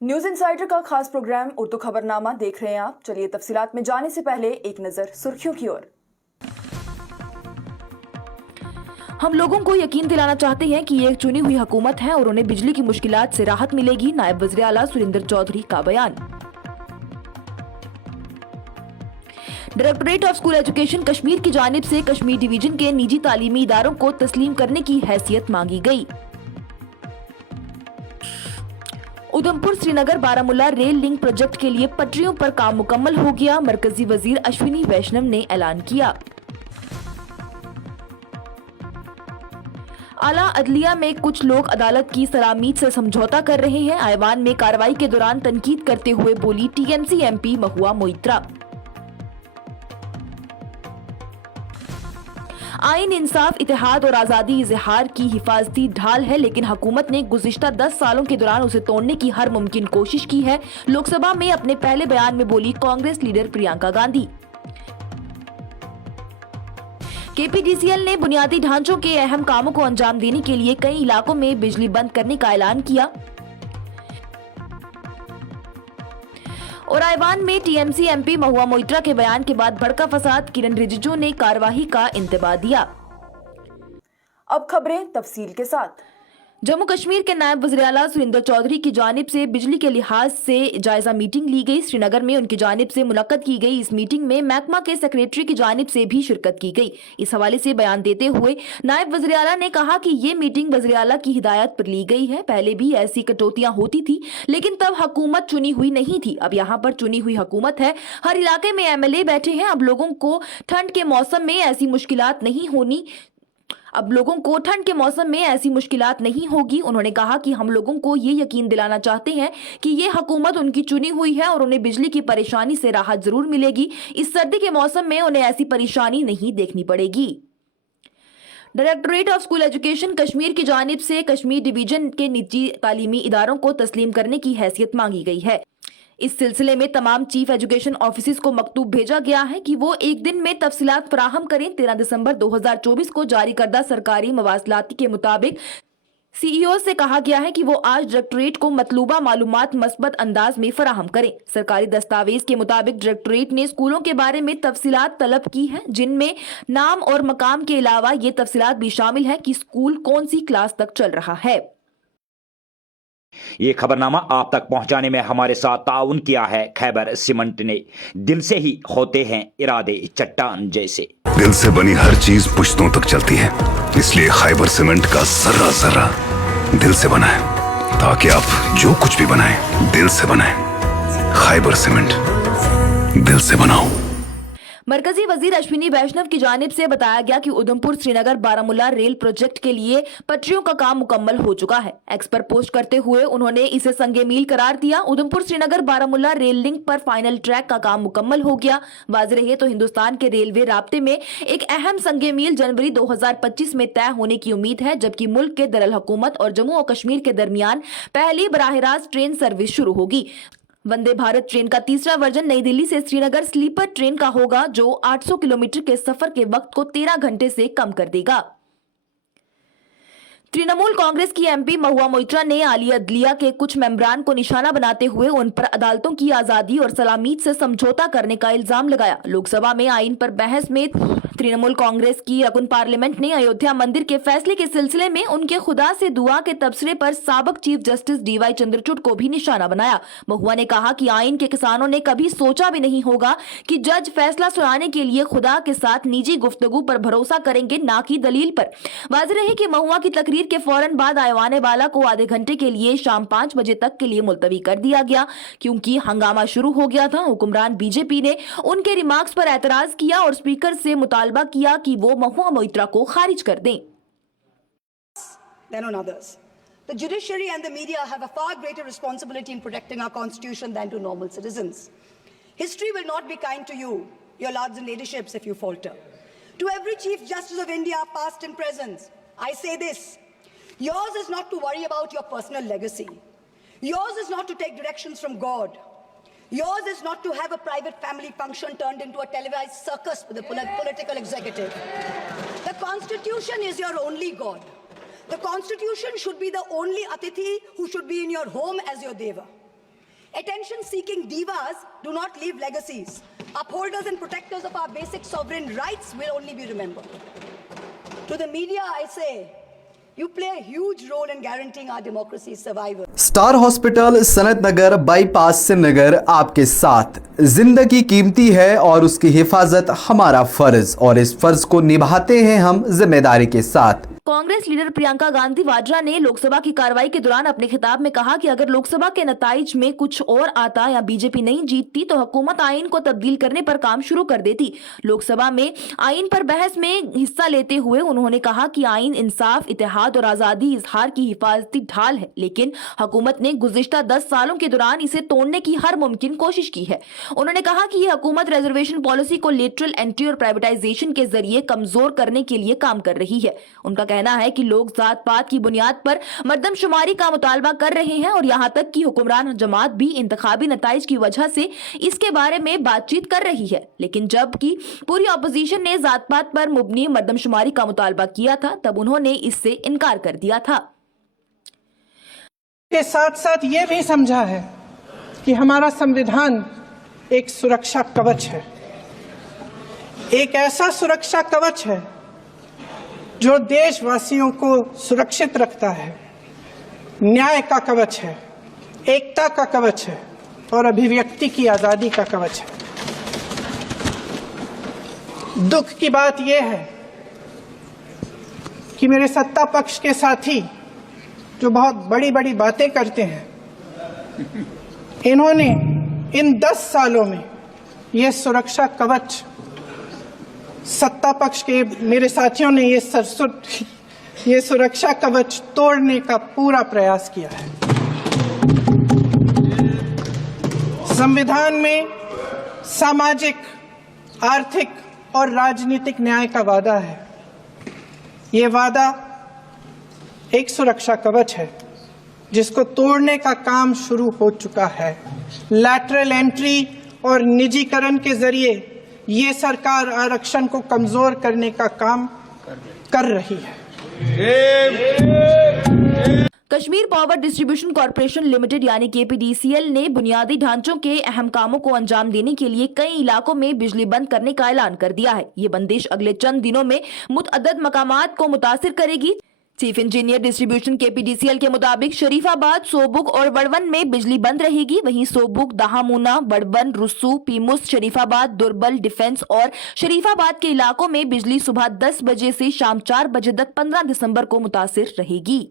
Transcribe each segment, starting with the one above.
News insider का खास programme Urdu खबरनामा देख रहे हैं आप। चलिए तफसीलात में जाने से पहले एक नजर सुर्खियों की ओर। हम लोगों को यकीन दिलाना चाहते हैं कि ये एक चुनी हुई हुकूमत है और उन्हें बिजली की मुश्किलात से राहत मिलेगी। नायब वज़ीर आला सुरिंदर चौधरी का बयान। Directorate of school education Kashmir की जानिब से कश्मीर डिवीजन के निजी तालीमी इदारों को तस्लीम करने की हैसियत मांगी गई। Udhampur Srinagar Baramulla rail link project के लिए पटरियों पर काम मुकम्मल हो गया। मरकजी वजीर अश्विनी वैष्णव ने ऐलान किया। आला अदलिया में कुछ लोग अदालत की सलामीत से समझौता कर रहे हैं। ऐवान में कार्रवाई के दौरान तनकीद करते हुए बोली टीएमसी एमपी महुआ मोइत्रा। आइन इंसाफ इत्तेहाद और आज़ादी इजहार की हिफाजती ढाल है, लेकिन हुकूमत ने गुज़िश्ता 10 सालों के दौरान उसे तोड़ने की हर मुमकिन कोशिश की है। लोकसभा में अपने पहले बयान में बोली कांग्रेस लीडर प्रियंका गांधी। केपीडीसीएल ने बुनियादी ढांचों के अहम कामों को अंजाम देने के लिए कई इलाकों में बिजली बंद करने का ऐलान किया। और ऐवान में टीएमसी एमपी महुआ मोइत्रा के बयान के बाद भड़का फसाद, किरण रिजिजू ने कार्यवाही का इंतबाह दिया। अब खबरें तफसील के साथ। जम्मू कश्मीर के नायब वज़ीर आला सुरिंदर चौधरी की जानिब से बिजली के लिहाज से जायजा मीटिंग ली गई। श्रीनगर में उनकी जानिब से मुनक्कद की गई इस मीटिंग में महकमा के सेक्रेटरी की जानिब से भी शिरकत की गई। इस हवाले से बयान देते हुए नायब वज़ीर आला ने कहा कि ये मीटिंग वज़ीर आला की हिदायत पर ली गई है। पहले भी ऐसी कटौतियां होती थी, लेकिन तब हुकूमत चुनी हुई नहीं थी। अब यहाँ पर चुनी हुई हुकूमत है, हर इलाके में एमएलए बैठे हैं। अब लोगों को ठंड के मौसम में ऐसी मुश्किलात नहीं होगी। उन्होंने कहा कि हम लोगों को ये यकीन दिलाना चाहते हैं कि ये हुकूमत उनकी चुनी हुई है और उन्हें बिजली की परेशानी से राहत जरूर मिलेगी। इस सर्दी के मौसम में उन्हें ऐसी परेशानी नहीं देखनी पड़ेगी। Directorate of school education Kashmir की जानिब से कश्मीर डिवीजन के निजी तालीमी इदारों को तस्लीम करने की हैसियत मांगी गई है। इस सिलसिले में तमाम चीफ एजुकेशन ऑफिसर्स को मकतूब भेजा गया है कि वो एक दिन में तफसीलात फराहम करें। 13 दिसंबर 2024 को जारी करदा सरकारी मवासलाती के मुताबिक सीईओ से कहा गया है कि वो आज डायरेक्टरेट को मतलूबा मालूमात मस्बत अंदाज में फराहम करें। सरकारी दस्तावेज के मुताबिक डायरेक्टरेट ने स्कूलों के बारे में तफसीलात तलब की है, जिनमें नाम और मकाम के अलावा ये तफसीलात भी शामिल है कि स्कूल कौन सी क्लास तक चल रहा है। ये खबरनामा आप तक पहुंचाने में हमारे साथ ताउन किया है खैबर सीमेंट ने। दिल से ही होते हैं इरादे चट्टान जैसे। दिल से बनी हर चीज पुश्तों तक चलती है, इसलिए खैबर सीमेंट का जर्रा जर्रा दिल से बना है, ताकि आप जो कुछ भी बनाएं दिल से बनाएं। खैबर सीमेंट, दिल से बनाओ। मरकजी वजीर अश्विनी वैष्णव की जानिब से बताया गया कि उधमपुर श्रीनगर बारामूला रेल प्रोजेक्ट के लिए पटरियों का काम मुकम्मल हो चुका है। एक्स पर पोस्ट करते हुए उन्होंने इसे संगे मील करार दिया। उधमपुर श्रीनगर बारामूला रेल लिंक पर फाइनल ट्रैक का काम मुकम्मल हो गया। वाज़ रहे तो हिंदुस्तान के रेलवे राब्ते में एक अहम संगे मील जनवरी 2025 में तय होने की उम्मीद है, जबकि मुल्क के दरअल हुकूमत और जम्मू और कश्मीर के दरमियान पहली बराह रास्त ट्रेन सर्विस शुरू होगी। वंदे भारत ट्रेन का तीसरा वर्जन नई दिल्ली से श्रीनगर स्लीपर ट्रेन का होगा, जो 800 किलोमीटर के सफर के वक्त को 13 घंटे से कम कर देगा। तृणमूल कांग्रेस की एमपी महुआ मोइत्रा ने आली अदलिया के कुछ मेंबरान को निशाना बनाते हुए उन पर अदालतों की आजादी और सलामीत से समझौता करने का इल्जाम लगाया। लोकसभा में आइन पर बहस में तृणमूल कांग्रेस की रकुन पार्लियामेंट ने अयोध्या मंदिर के फैसले के सिलसिले में उनके खुदा से दुआ के तबसरे पर साबिक चीफ जस्टिस डीवाई चंद्रचूड़ को भी निशाना बनाया। महुआ ने कहा कि आइन के किसानों ने कभी सोचा भी नहीं होगा कि जज फैसला सुनाने के लिए खुदा के साथ निजी गुफ्तगू पर भरोसा करेंगे, ना कि दलील पर। वाज़ेह रहे कि महुआ की तकरीर के फौरन बाद आने वाला को आधे घंटे के लिए शाम 5 बजे तक के लिए मुलतवी कर दिया गया, क्योंकि हंगामा शुरू हो गया था। हुक्मरान बीजेपी ने उनके रिमार्क्स पर एतराज किया और स्पीकर से मुतालबा किया कि वो महुआ मोइत्रा को खारिज कर दें। Than on others. The judiciary and the media have a far greater responsibility in protecting our constitution than do normal citizens. History will not be kind to you, your lords and ladyships, if you falter. To every Chief Justice of India, past and present, I say this: yours is not to worry about your personal legacy. Yours is not to take directions from God. Yours is not to have a private family function turned into a televised circus with a political executive. The Constitution is your only God. The Constitution should be the only Atithi who should be in your home as your Deva. Attention-seeking divas do not leave legacies. Upholders and protectors of our basic sovereign rights will only be remembered. To the media, I say, you play a huge role in guaranteeing our democracy's survival. Star hospital Sanat Nagar bypass Srinagar आपके साथ। जिंदगी कीमती है और उसकी हिफाजत हमारा फर्ज, और इस फर्ज को निभाते हैं हम जिम्मेदारी के साथ। कांग्रेस लीडर प्रियंका गांधी वाड्रा ने लोकसभा की कार्रवाई के दौरान अपने खिताब में कहा कि अगर लोकसभा के नताइज में कुछ और आता या बीजेपी नहीं जीतती तो हुकूमत आइन को तब्दील करने पर काम शुरू कर देती। लोकसभा में आइन पर बहस में हिस्सा लेते हुए उन्होंने कहा कि आइन इंसाफ, इत्तेहाद और आजादी इजहार की हिफाजती ढाल है, लेकिन हुकूमत ने गुज़िश्ता 10 सालों के दौरान इसे तोड़ने की हर मुमकिन कोशिश की है। उन्होंने कहा कि ये हुकूमत रिजर्वेशन पॉलिसी को लेटरल एंट्री और प्राइवेटाइजेशन के जरिए कमजोर करने के लिए काम कर रही है। उनका कहना है कि लोग जात पात की बुनियाद पर मर्दमशुमारी का मुतालबा कर रहे हैं और यहां तक कि हुक्मरान जमात भी इंतखाबी नताइज की वजह से इसके बारे में बातचीत कर रही है, लेकिन जबकि पूरी ऑपोजिशन ने जात पात पर मुबनी मर्दमशुमारी का मुतालबा किया था तब उन्होंने इससे इनकार कर दिया था। के साथ साथ ये भी समझा है कि हमारा संविधान एक सुरक्षा कवच है, एक ऐसा सुरक्षा कवच है जो देशवासियों को सुरक्षित रखता है, न्याय का कवच है, एकता का कवच है और अभिव्यक्ति की आजादी का कवच है। दुख की बात यह है कि मेरे सत्ता पक्ष के साथी जो बहुत बड़ी बड़ी बातें करते हैं, इन्होंने इन 10 सालों में यह सुरक्षा कवच, सत्ता पक्ष के मेरे साथियों ने ये सुरक्षा कवच तोड़ने का पूरा प्रयास किया है। संविधान में सामाजिक, आर्थिक और राजनीतिक न्याय का वादा है। ये वादा एक सुरक्षा कवच है जिसको तोड़ने का काम शुरू हो चुका है। लैटरल एंट्री और निजीकरण के जरिए ये सरकार आरक्षण को कमजोर करने का काम कर रही है। Kashmir power distribution corporation limited यानी KPDCL ने बुनियादी ढांचों के अहम कामों को अंजाम देने के लिए कई इलाकों में बिजली बंद करने का ऐलान कर दिया है। ये बंदिश अगले चंद दिनों में मुतअद्दिद मकामात को मुतासिर करेगी। चीफ इंजीनियर डिस्ट्रीब्यूशन KPDCL के मुताबिक शरीफाबाद, सोबुक और वड़वन में बिजली बंद रहेगी। वहीं सोबुक, दहामुना, वड़वन, रुस्सू, पीमुस, शरीफाबाद, दुर्बल, डिफेंस और शरीफाबाद के इलाकों में बिजली सुबह 10 बजे से शाम 4 बजे तक 15 दिसंबर को मुतासिर रहेगी।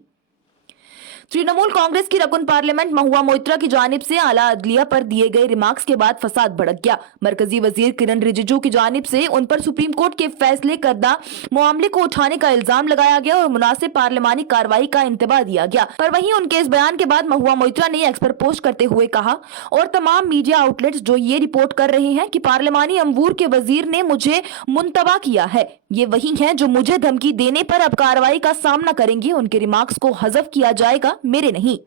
तृणमूल कांग्रेस की रकुन पार्लियामेंट महुआ मोइत्रा की जानिब से आला अदलिया पर दिए गए रिमार्क्स के बाद फसाद भड़क गया। मरकजी वजीर किरण रिजिजू की जानिब से उन पर सुप्रीम कोर्ट के फैसले करदा मामले को उठाने का इल्जाम लगाया गया और मुनासिब पार्लियामानी कार्रवाई का इंतबाह दिया गया। पर वहीं उनके इस बयान के बाद महुआ मोइत्रा ने एक्स पर पोस्ट करते हुए कहा, और तमाम मीडिया आउटलेट्स जो ये रिपोर्ट कर रहे हैं कि पार्लियामानी अमूर के वजीर ने मुझे मुंतबा किया है, ये वही हैं जो मुझे धमकी देने पर अब कार्रवाई का सामना करेंगे। उनके रिमार्क्स को हज़फ किया जाएगा, मेरे नहीं।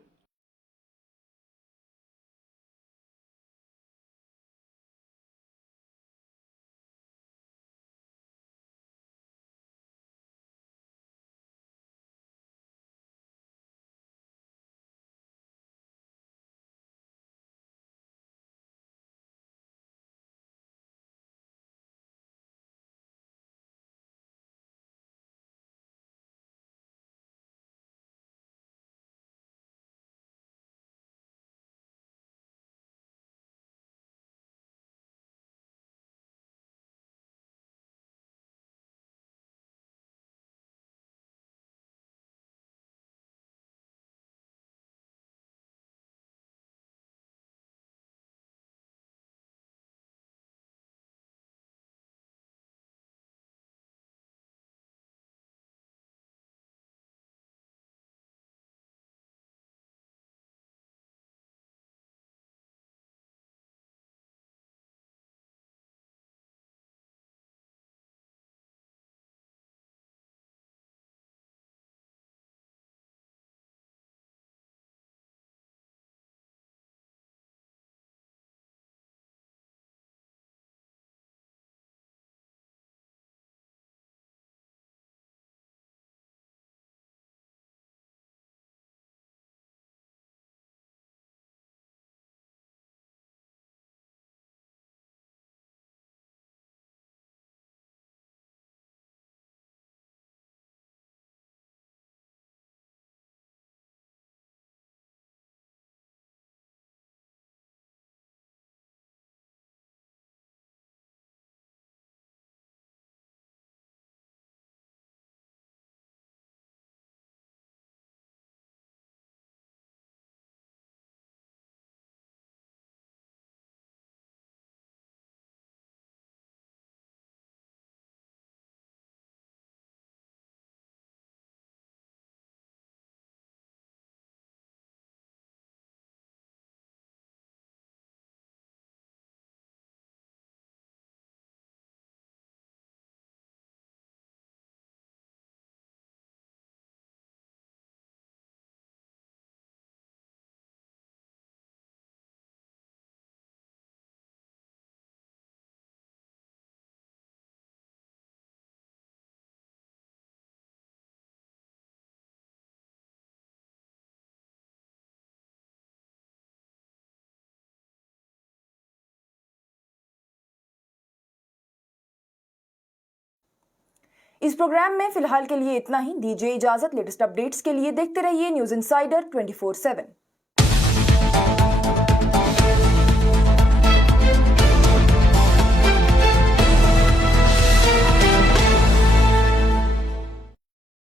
इस प्रोग्राम में फिलहाल के लिए इतना ही। दीजिए इजाजत। लेटेस्ट अपडेट्स के लिए देखते रहिए न्यूज इंसाइडर 24/7।